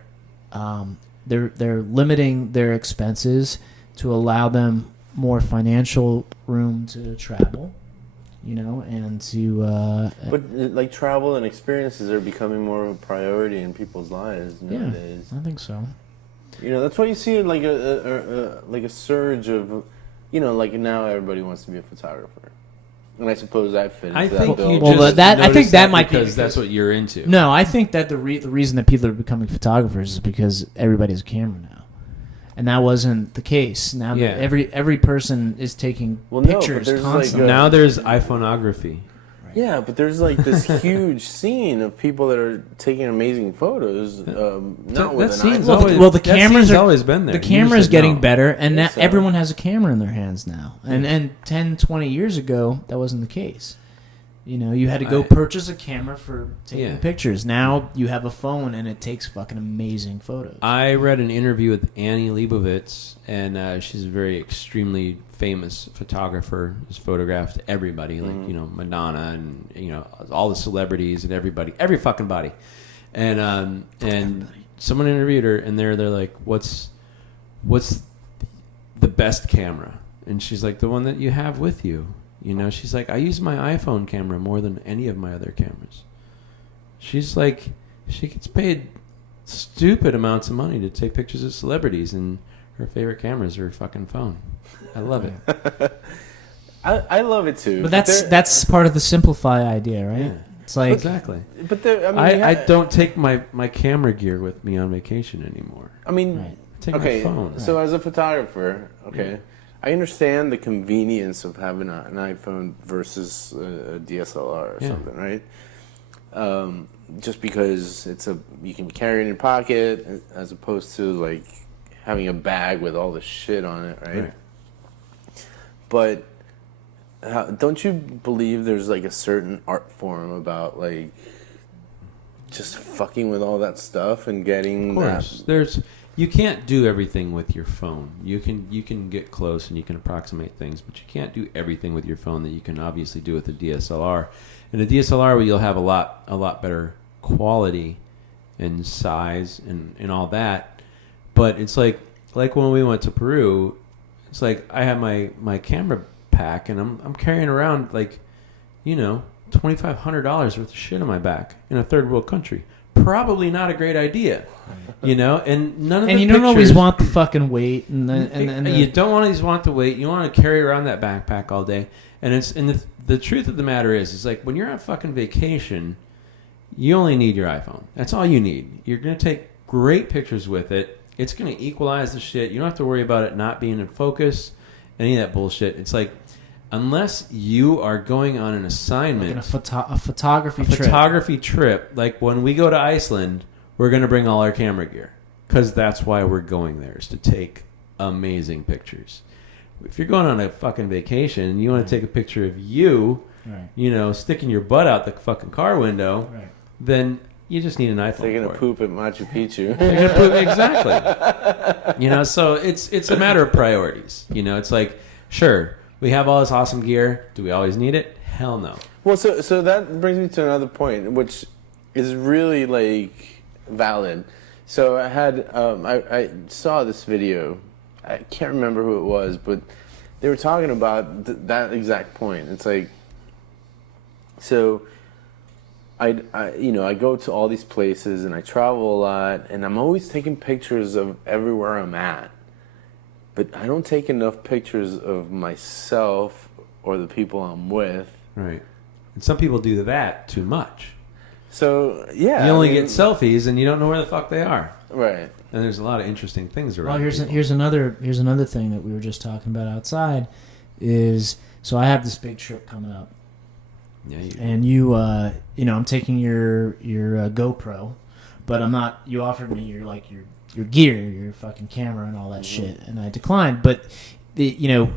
limiting their expenses to allow them more financial room to travel. And to... but, like, travel and experiences are becoming more of a priority in people's lives nowadays. Yeah, I think so. That's why you see, like, a surge of, like, now everybody wants to be a photographer. And I suppose that fits I that think bill. you Well, just that- I think noticed that might be because that's what you're into. No, I think that the reason that people are becoming photographers is because everybody has a camera now. And that wasn't the case. Now Yeah. that every person is taking Well, no, but pictures there's, like, constantly. Now there's iPhoneography. Yeah, but there's like this huge scene of people that are taking amazing photos, not with an scene's iPhone. always- well, the that cameras scene's are always been there. The You camera just is getting know. better, and now so. everyone has a camera in their hands now. And 10, 20 years ago, that wasn't the case. You had to go purchase a camera for taking pictures. Now you have a phone, and it takes fucking amazing photos. I read an interview with Annie Leibovitz, and she's a very extremely famous photographer. Has photographed everybody, like Madonna, and all the celebrities and everybody, every fucking body. And someone interviewed her, and they're like, "What's the best camera?" And she's like, "The one that you have with you." She's like, I use my iPhone camera more than any of my other cameras. She's like, she gets paid stupid amounts of money to take pictures of celebrities, and her favorite camera is her fucking phone. I love it. I love it too. But that's part of the simplify idea, right? Yeah. It's like Exactly. But I don't take my camera gear with me on vacation anymore. I mean, Right. I take okay. my phone. So as a photographer, I understand the convenience of having an iPhone versus a DSLR or something, right? Just because you can carry it in your pocket as opposed to like having a bag with all the shit on it, right? But don't you believe there's like a certain art form about like just fucking with all that stuff and getting Of course, you can't do everything with your phone. You can get close and you can approximate things, but you can't do everything with your phone that you can obviously do with a DSLR. And a DSLR, you'll have a lot better quality and size and all that. But it's like when we went to Peru, it's like I have my camera pack and I'm carrying around like $2,500 worth of shit on my back in a third world country. Probably not a great idea, and none of the and you don't always want the fucking weight, and you don't always want the weight. You want to carry around that backpack all day, and the truth of the matter is like when you're on fucking vacation, you only need your iPhone. That's all you need. You're gonna take great pictures with it. It's gonna equalize the shit. You don't have to worry about it not being in focus, any of that bullshit. It's like unless you are going on an assignment, like a photography trip, like when we go to Iceland, we're going to bring all our camera gear because that's why we're going there, is to take amazing pictures. If you're going on a fucking vacation and you want to take a picture of you, sticking your butt out the fucking car window, then you just need an iPhone. Taking a poop at Machu Picchu. Taking a poop, exactly. So it's a matter of priorities. It's like, sure, we have all this awesome gear. Do we always need it? Hell no. Well, so that brings me to another point, which is really like valid. So I had I saw this video. I can't remember who it was, but they were talking about that exact point. It's like, so I go to all these places and I travel a lot, and I'm always taking pictures of everywhere I'm at. But I don't take enough pictures of myself or the people I'm with. Right. And some people do that too much. So, yeah. You only get selfies and you don't know where the fuck they are. Right. And there's a lot of interesting things around. Well, here's another thing that we were just talking about outside is, so I have this big trip coming up. Yeah, and I'm taking your GoPro, but I'm not, you offered me your gear, your fucking camera and all that shit, and I declined. But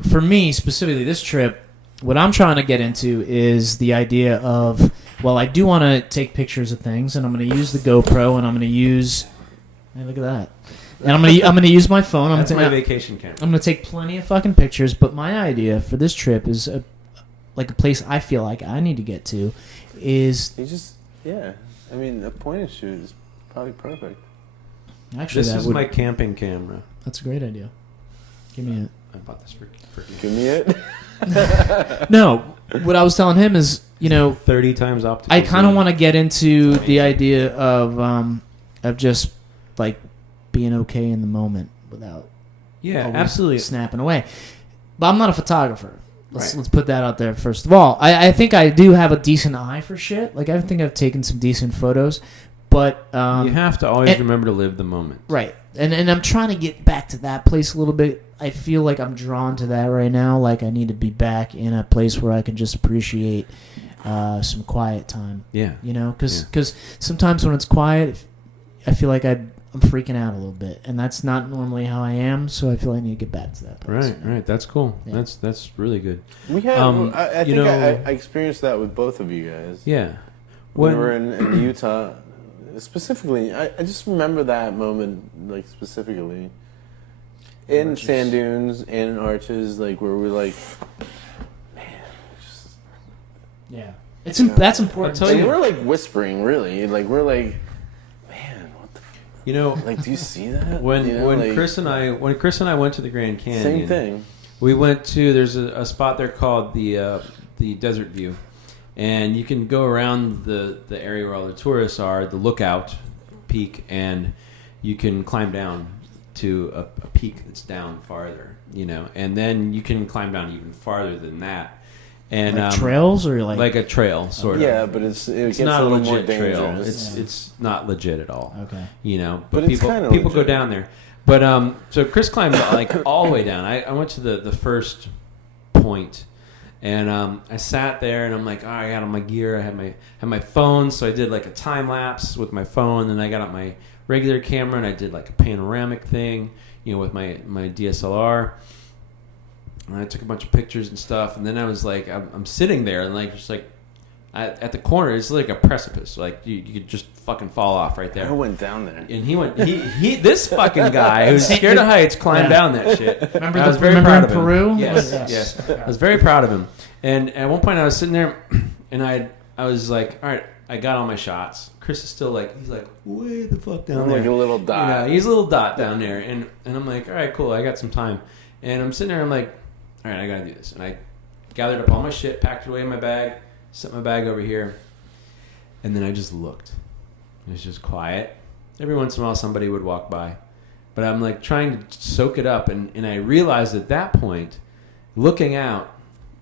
for me specifically, this trip, what I'm trying to get into is the idea of, well, I do want to take pictures of things, and I'm going to use the GoPro, and I'm going to use Hey, look at that. And I'm gonna use my phone. That's my vacation camera. I'm gonna take plenty of fucking pictures. But my idea for this trip is a place I feel like I need to get to. Is I mean, a point and shoot is probably perfect. Actually, this is my camping camera. That's a great idea. Give me it. I bought this for Give me it. No, what I was telling him is, 30 times optical. I kind of want to get into the idea of just like being okay in the moment without absolutely snapping away. But I'm not a photographer. Let's put that out there first of all. I think I do have a decent eye for shit. Like I think I've taken some decent photos, but you have to always remember to live the moment. Right. And I'm trying to get back to that place a little bit. I feel like I'm drawn to that right now. Like I need to be back in a place where I can just appreciate some quiet time. Yeah. Because sometimes when it's quiet, I feel like I'm freaking out a little bit, and that's not normally how I am. So I feel I need to get back to that place. Right. That's cool. Yeah. That's really good. We had. I think I experienced that with both of you guys. Yeah. When we were in Utah, specifically, I just remember that moment, like specifically, in Arches. sand dunes and in Arches, like where we're like, man, just. Yeah. That's important. I'll tell you. We're like whispering, really. Like we're like, man, what the. Like, do you see that? When Chris and I went to the Grand Canyon, same thing. We went to there's a spot there called the Desert View, and you can go around the area where all the tourists are, the lookout peak, and you can climb down to a peak that's down farther, and then you can climb down even farther than that. And like trails or like a trail sort of. Yeah, but it gets not a little legit more dangerous. trail. It's not legit at all. Okay. But it's people kinda legit. go down there. But so Chris climbed like all the way down. I went to the first point, and I sat there and I'm like, oh, I got all my gear. I had my phone, so I did like a time lapse with my phone. Then I got out my regular camera and I did like a panoramic thing, with my DSLR. And I took a bunch of pictures and stuff, and then I was like, I'm sitting there, and like just like at the corner, it's like a precipice, like you could just fucking fall off right there. I went down there, and he this fucking guy who's scared of heights climbed down that shit. Remember I was very proud of him. Peru? Yes. I was very proud of him. And at one point, I was sitting there, and I was like, all right, I got all my shots. Chris is still like, he's like, way the fuck down there, like a little dot. He's a little dot down there, and I'm like, all right, cool, I got some time, and I'm sitting there, I'm like, all right, I gotta do this. And I gathered up all my shit, packed it away in my bag, set my bag over here, and then I just looked. It was just quiet. Every once in a while somebody would walk by. But I'm like trying to soak it up, and I realized at that point, looking out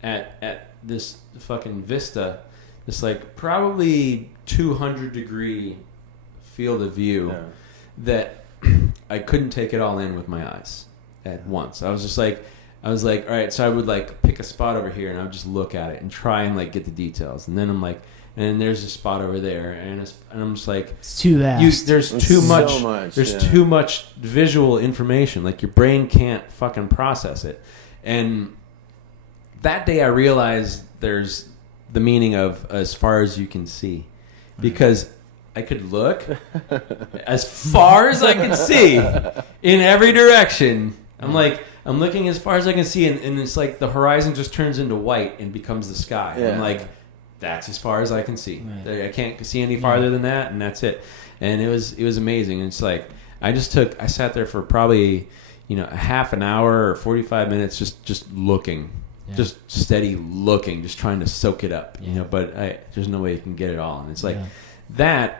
at this fucking vista, this like probably 200-degree field of view, that I couldn't take it all in with my eyes at once. I was like, all right, so I would like pick a spot over here and I would just look at it and try and like get the details. And then I'm like, and there's a spot over there, and I'm just like, it's too vast. There's too much. There's too much visual information. Like your brain can't fucking process it. And that day I realized there's the meaning of as far as you can see, because I could look as far as I can see in every direction. I'm looking as far as I can see, and it's like the horizon just turns into white and becomes the sky. Yeah. I'm like, that's as far as I can see. Right. I can't see any farther than that, and that's it. And it was amazing. And it's like I sat there for probably a half an hour or 45 minutes just looking, just steady looking, just trying to soak it up. But there's no way you can get it all. And it's like that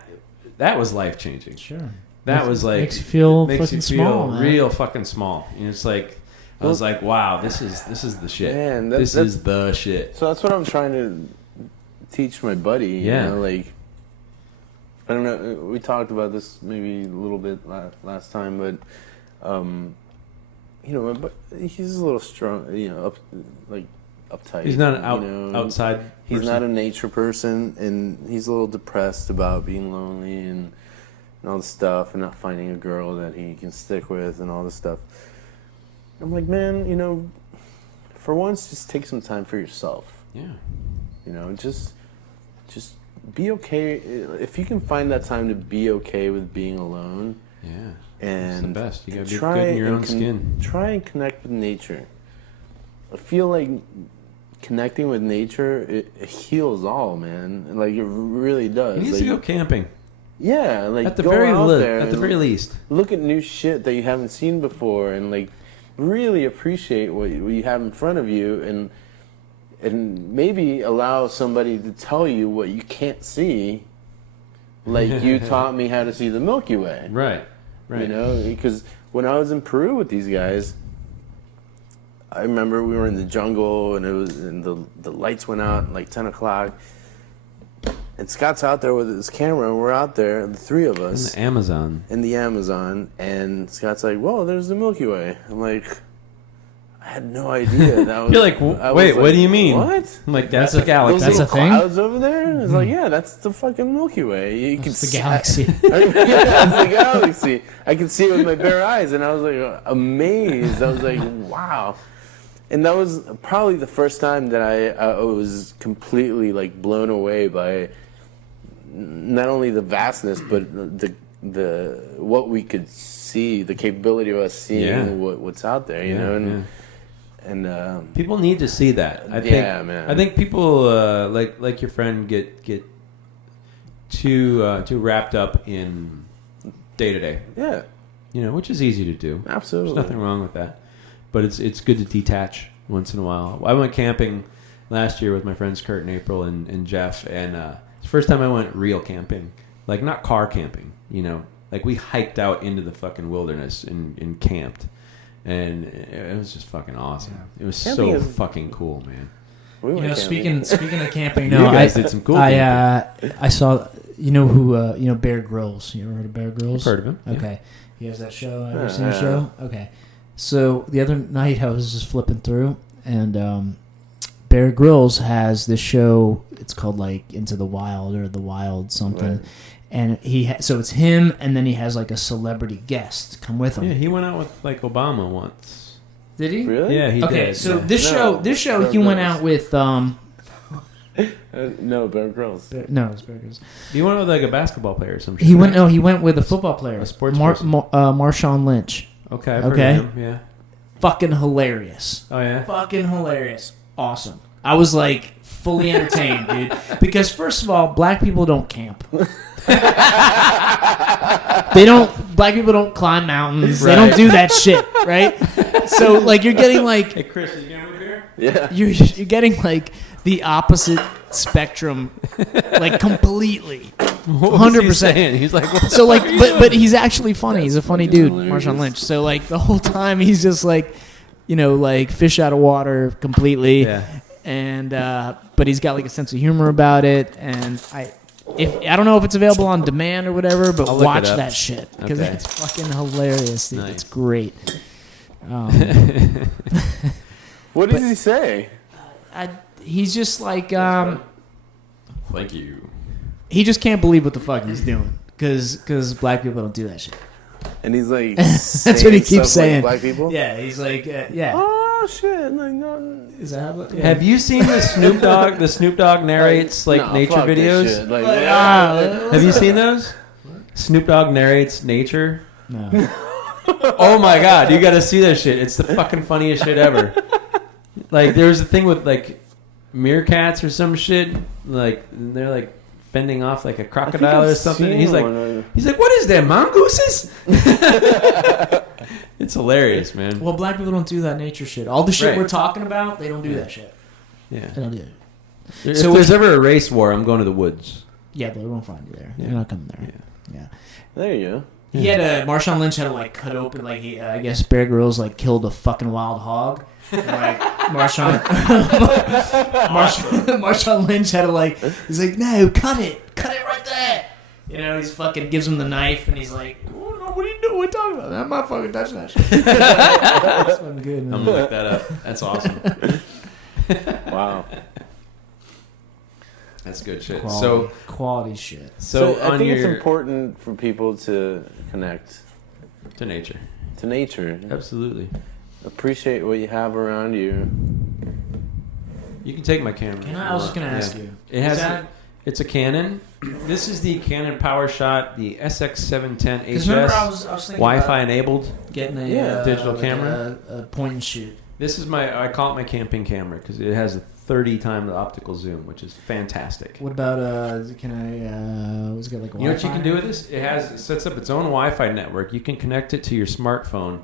was life changing. Sure. That was like makes you feel fucking small, man. Real fucking small. It's like I was like, wow, this is the shit. Man, this is the shit. So that's what I'm trying to teach my buddy. Yeah. Like, I don't know. We talked about this maybe a little bit last time, but but he's a little strong. Uptight. He's not an outside. He's person. not a nature person, and he's a little depressed about being lonely and all this stuff, and not finding a girl that he can stick with, and all this stuff. I'm like, man, for once, just take some time for yourself. Yeah. Just be okay. If you can find that time to be okay with being alone, And it's the best. You gotta be good in your own skin. Try and connect with nature. I feel like connecting with nature, it heals all, man. Like, it really does. You need like, to go camping. Yeah, like at the go very out there at the very least. Look at new shit that you haven't seen before, and like really appreciate what you have in front of you, and maybe allow somebody to tell you what you can't see. Like you taught me how to see the Milky Way. Right. You know, because when I was in Peru with these guys, I remember we were in the jungle and the lights went out at like 10 o'clock. And Scott's out there with his camera, and we're out there, the three of us. In the Amazon. And Scott's like, whoa, there's the Milky Way. I'm like, I had no idea. That was, You're like, wait, what do you mean? What? I'm like, that's a galaxy. That's a thing? Clouds over there? It's like, yeah, that's the fucking Milky Way. You can It's the see galaxy. Yeah, it's the galaxy. I could see it with my bare eyes, and I was like amazed. I was like, wow. And that was probably the first time that I was completely like blown away by not only the vastness, but the what we could see, the capability of us seeing what's out there, you know, and people need to see that. I think, man. I think people like your friend get too wrapped up in day to day. Yeah, you know, which is easy to do. Absolutely, there's nothing wrong with that. But it's good to detach once in a while. I went camping last year with my friends Kurt and April and Jeff, and it's the first time I went real camping, like not car camping, you know, like we hiked out into the fucking wilderness and camped, and it was just fucking awesome. Yeah. It was camping fucking cool, man. You know, speaking of camping, you guys did some cool camping. I saw, you know who, you know, Bear Grylls. You ever heard of Bear Grylls? I've heard of him. Okay, yeah. He has that show. Ever seen the show? Okay. So the other night I was just flipping through, and Bear Grylls has this show. It's called like Into the Wild or The Wild something, right. And so it's him, and then he has like a celebrity guest come with him. Yeah, he went out with like Obama once. Did he? Really? Yeah, he did. Okay, so this show he went out with. No, Bear Grylls. No, it's Bear Grylls. He went with like a basketball player or some shit. He went with a football player, a sports person. Marshawn Lynch. Okay, I've heard of him, yeah. Fucking hilarious. Oh, yeah? Fucking hilarious. Awesome. I was like fully entertained, dude. Because first of all, black people don't camp. Black people don't climb mountains. Right. They don't do that shit, right? So like you're getting like, hey Chris, are you gonna move here? Yeah. You're getting like the opposite spectrum, like completely. 100%. He's like, what so like, but he's actually funny. He's a funny dude, Marshawn Lynch. So like the whole time he's just like, you know, like fish out of water completely. Yeah. And but he's got like a sense of humor about it. And I don't know if it's available on demand or whatever, but watch that shit because it's fucking hilarious, dude. Nice. It's great. What does he say? He's just like, thank you. He just can't believe what the fuck he's doing because black people don't do that shit. And he's like, that's what he keeps saying. Like black people? Yeah, he's like, yeah. Oh shit! Like, no. Is that what, Have you seen the Snoop Dogg? The Snoop Dogg narrates nature videos. Have you seen those? Snoop Dogg narrates nature. No. Oh my god, you got to see that shit. It's the fucking funniest shit ever. Like there was a thing with like meerkats or some shit. Like they're like fending off like a crocodile or something. And he's like, what is that, mongooses? It's hilarious, man. Well, black people don't do that nature shit. All the shit we're talking about, they don't do that shit. Yeah, they don't do it. If there's ever a race war, I'm going to the woods. Yeah, they won't find you there. Yeah. You're not coming there. Yeah. There you go. He had Marshawn Lynch had to like cut open like I guess Bear Grylls like killed a fucking wild hog. And, like Marshawn Lynch had to like he's like no cut it right there. You know he's fucking gives him the knife and he's like what are you doing? What are you talking about? I'm not fucking touching that shit. That's fucking good. Man. I'm gonna look that up. That's awesome. Wow. That's good shit. Quality shit. So I think it's important for people to connect to nature. To nature. Absolutely. Appreciate what you have around you. You can take my camera. I was just gonna ask you. It has It's a Canon. This is the Canon PowerShot, the SX710 HS, remember I was thinking Wi-Fi enabled. getting a digital like camera. a point and shoot. This is I call it my camping camera because it has a 30 times the optical zoom, which is fantastic. What about can I? Was it got like a You know what you Wi-Fi? can do with this? It sets up its own Wi-Fi network. You can connect it to your smartphone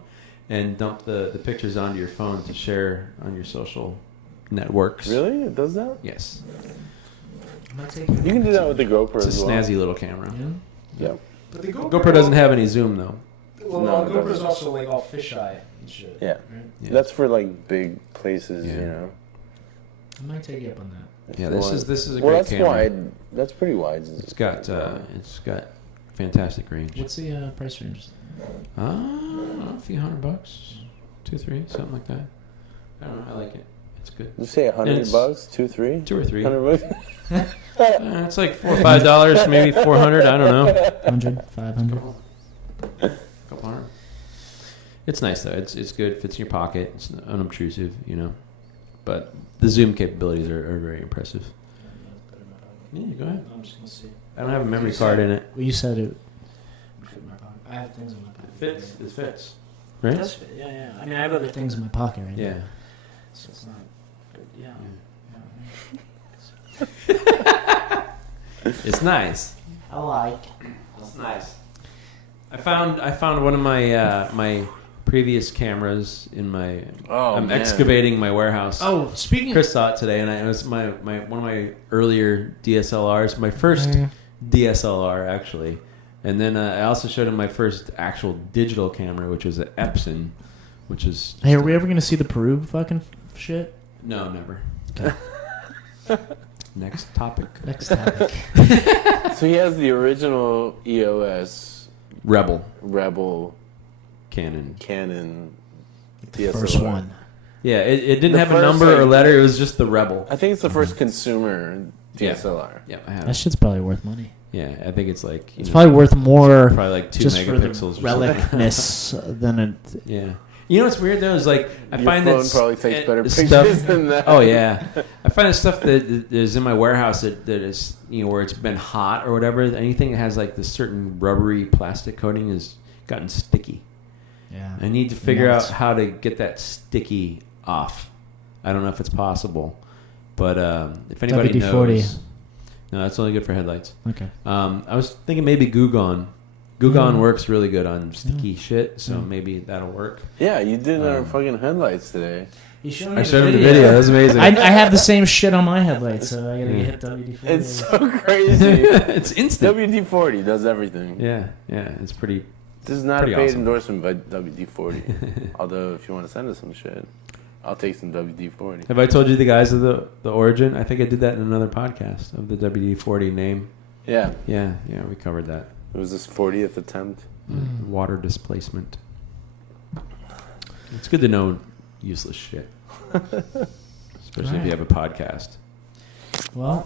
and dump the pictures onto your phone to share on your social networks. Really? It does that? Yes. You can do that with the GoPro It's a as well. snazzy little camera. Yeah. But the GoPro doesn't have any zoom though. Well, No, it GoPro's doesn't. also like all fisheye and shit. Yeah. Yeah. That's for like big places, Yeah. you know. I might take you up on that. Yeah, this is a well, great that's camera. wide. That's pretty wide. It's got fantastic range. What's the price range? A few $100, 2, 3, something like that. I don't know. I like it. It's good. You say $100, 2, 3, 2 or 3. $100. It's like $4 or $5, maybe $400. I don't know. 100, 500. Couple hundred. It's nice though. It's good. Fits in your pocket. It's unobtrusive, you know. But the zoom capabilities are very impressive. Yeah, go ahead. I'm just gonna see. I don't have a memory card in it. Well, you said it would fit in my pocket. I have things in my pocket. It fits. It Right? does fit. Yeah. I mean, I have other things in my pocket right Yeah. now. So it's not good. Yeah. It's nice. I like. It's nice. I found one of my my previous cameras in my. Oh, I'm man. excavating my warehouse. Oh, speaking. Chris saw it today, and it was my one of my earlier DSLRs, my first Mm-hmm. DSLR actually, and then I also showed him my first actual digital camera, which was an Epson, which is Hey, are we ever gonna see the Peru fucking shit? no, never. Next topic. Next topic. So he has the original EOS Rebel Rebel Canon. Canon DSLR. First one. Yeah, it didn't The have a first, number or like- letter. It was just the Rebel. I think it's the first consumer DSLR. Yeah, I have. That shit's probably worth money. Yeah, I think it's like It's probably worth more probably like 2 just for the megapixels. or something. relicness than it. Yeah. You know what's weird though is like I Your find phone that probably takes better pictures stuff. than that. Oh yeah, I find the stuff that is in my warehouse that is where it's been hot or whatever. Anything that has like this certain rubbery plastic coating has gotten sticky. Yeah. I need to figure Nuts. out how to get that sticky off. I don't know if it's possible, but if anybody WD-40. knows, no, that's only good for headlights. Okay. I was thinking maybe Gugon. Gugon works really good on sticky shit, so maybe that'll work. Yeah, you did our fucking headlights today. You showed I showed him the video. That was amazing. I have the same shit on my headlights, so I gotta get WD-40. It's so crazy. It's instant. WD-40 does everything. Yeah, it's pretty. This is not a Pretty paid awesome. endorsement by WD-40. Although, if you want to send us some shit, I'll take some WD-40. Have I told you the guys of the origin? I think I did that in another podcast of the WD-40 name. Yeah, Yeah, we covered that. it was this 40th attempt. Water displacement. It's good to know useless shit, especially if you have a podcast. Well,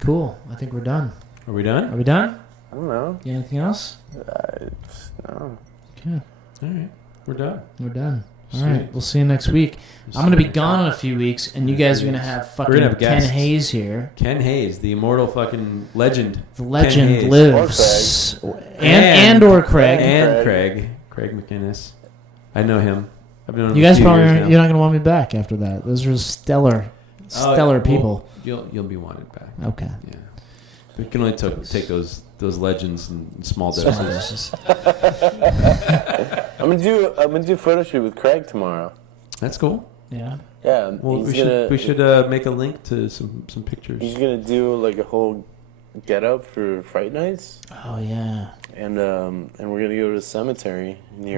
cool. I think we're done. Are we done? Are we done? I don't know. You got anything else? No. Okay, All right, we're done. we're done. All Sweet. right, we'll see you next week. I'm gonna be gone in a few weeks, and you guys are gonna have fucking gonna have Ken guests. Hayes here. Ken Hayes, the immortal fucking legend. The legend Hayes. lives, Or and or Craig. And Craig McInnes. I know him. I've known him. You a guys few probably years aren't, now. you're not gonna want me back after that. Those are stellar Well, people. You'll be wanted back. Okay. Yeah, we can only take those legends in small doses. I'm gonna do a photo shoot with Craig tomorrow. That's cool. Yeah. Yeah, Well, we should make a link to some pictures. He's gonna do like a whole get up for Fright Nights, Oh yeah. and we're gonna go to the cemetery near